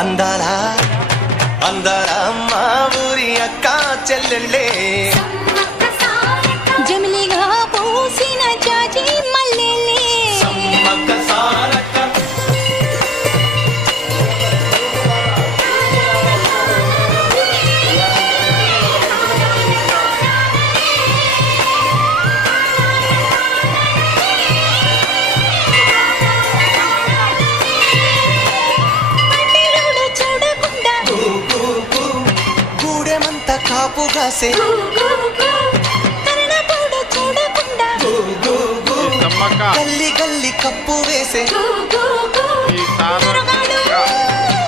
అందాల అందాల మా ఊరి అక్క చెల్లెళ్ళే జమిలిగా పూసిన జాజి మల్లెలే సమ్మక్క సారక్క గూడెమంత కాపుగాసే గల్లి గల్లి కప్పు వేసే